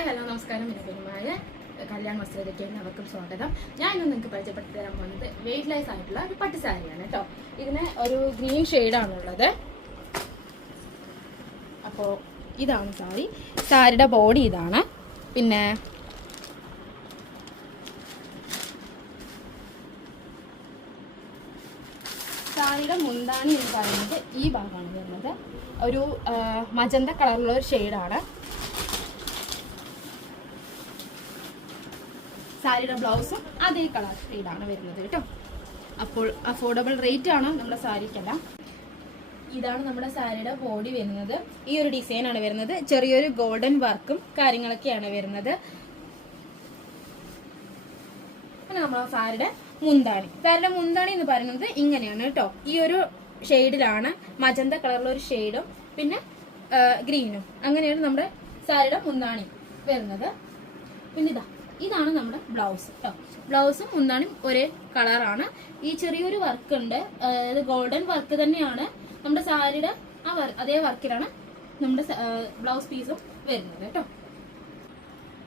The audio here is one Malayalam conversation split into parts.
ഹായ് ഹലോ നമസ്കാരം. വിനോദമായ കല്യാൺ വസ്ത്രത്തിലേക്ക് എല്ലാവർക്കും സ്വാഗതം. ഞാൻ ഇന്ന് നിങ്ങൾക്ക് പരിചയപ്പെടുത്തി തരാൻ പോകുന്നത് വെയിറ്റ് ലൈസ് ആയിട്ടുള്ള ഒരു പട്ട് സാരിയാണ് കേട്ടോ. ഇതിന് ഒരു ഗ്രീൻ ഷെയ്ഡാണുള്ളത്. അപ്പോൾ ഇതാണ് സാരിയുടെ ബോഡി ഇതാണ്. പിന്നെ സാരിയുടെ മുന്താണി എന്ന് പറയുന്നത് ഈ ഭാഗമാണ് വരുന്നത്. ഒരു മജന്ത കളറിലുള്ള ഒരു ഷെയ്ഡാണ്. സാരിയുടെ ബ്ലൗസും അതേ കളർ ഷെയ്ഡാണ് വരുന്നത് കേട്ടോ. അപ്പോൾ അഫോർഡബിൾ റേറ്റ് ആണ് നമ്മുടെ സാരിക്കെല്ലാം. ഇതാണ് നമ്മുടെ സാരിയുടെ ബോഡി വരുന്നത്. ഈ ഒരു ഡിസൈനാണ് വരുന്നത്. ചെറിയൊരു ഗോൾഡൻ വർക്കും കാര്യങ്ങളൊക്കെയാണ് വരുന്നത്. പിന്നെ നമ്മൾ സാരിയുടെ മുന്താണി എന്ന് പറയുന്നത് ഇങ്ങനെയാണ് കേട്ടോ. ഈ ഒരു ഷെയ്ഡിലാണ് മജന്ത കളറിലുള്ള ഒരു ഷെയ്ഡും പിന്നെ ഗ്രീനും, അങ്ങനെയാണ് നമ്മുടെ സാരിയുടെ മുന്താണി വരുന്നത്. പിന്നെ ഇതാണ് നമ്മുടെ ബ്ലൗസ് കേട്ടോ. ബ്ലൗസും മുന്താണിയും ഒരേ കളറാണ്. ഈ ചെറിയൊരു വർക്ക് ഉണ്ട്, അതായത് ഗോൾഡൻ വർക്ക് തന്നെയാണ് നമ്മുടെ സാരിയുടെ അതേ വർക്കിലാണ് നമ്മുടെ ബ്ലൗസ് പീസും വരുന്നത് കേട്ടോ.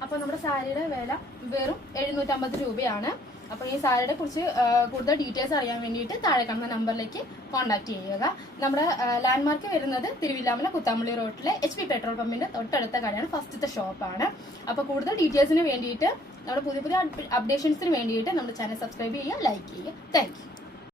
അപ്പോൾ നമ്മുടെ സാരിയുടെ വില വെറും 750 രൂപയാണ്. അപ്പോൾ ഈ സാരിയെ കുറിച്ച് കൂടുതൽ ഡീറ്റെയിൽസ് അറിയാൻ വേണ്ടിയിട്ട് താഴെ കാണുന്ന നമ്പറിലേക്ക് കോൺടാക്ട് ചെയ്യുക. നമ്മുടെ ലാൻഡ്മാർക്ക് വരുന്നത് തിരുവില്ലാമല കുത്താമ്പള്ളി റോഡിലെ HP പെട്രോൾ പമ്പിന്റെ തൊട്ടടുത്ത കടയാണ്, ഫസ്റ്റത്തെ ഷോപ്പാണ്. അപ്പോൾ കൂടുതൽ ഡീറ്റെയിൽസിന് വേണ്ടിയിട്ട് നമ്മുടെ പുതിയ അപ്ഡേഷൻസിന് വേണ്ടിയിട്ട് നമ്മുടെ ചാനൽ സബ്സ്ക്രൈബ് ചെയ്യുക, ലൈക്ക് ചെയ്യുക. Thank you.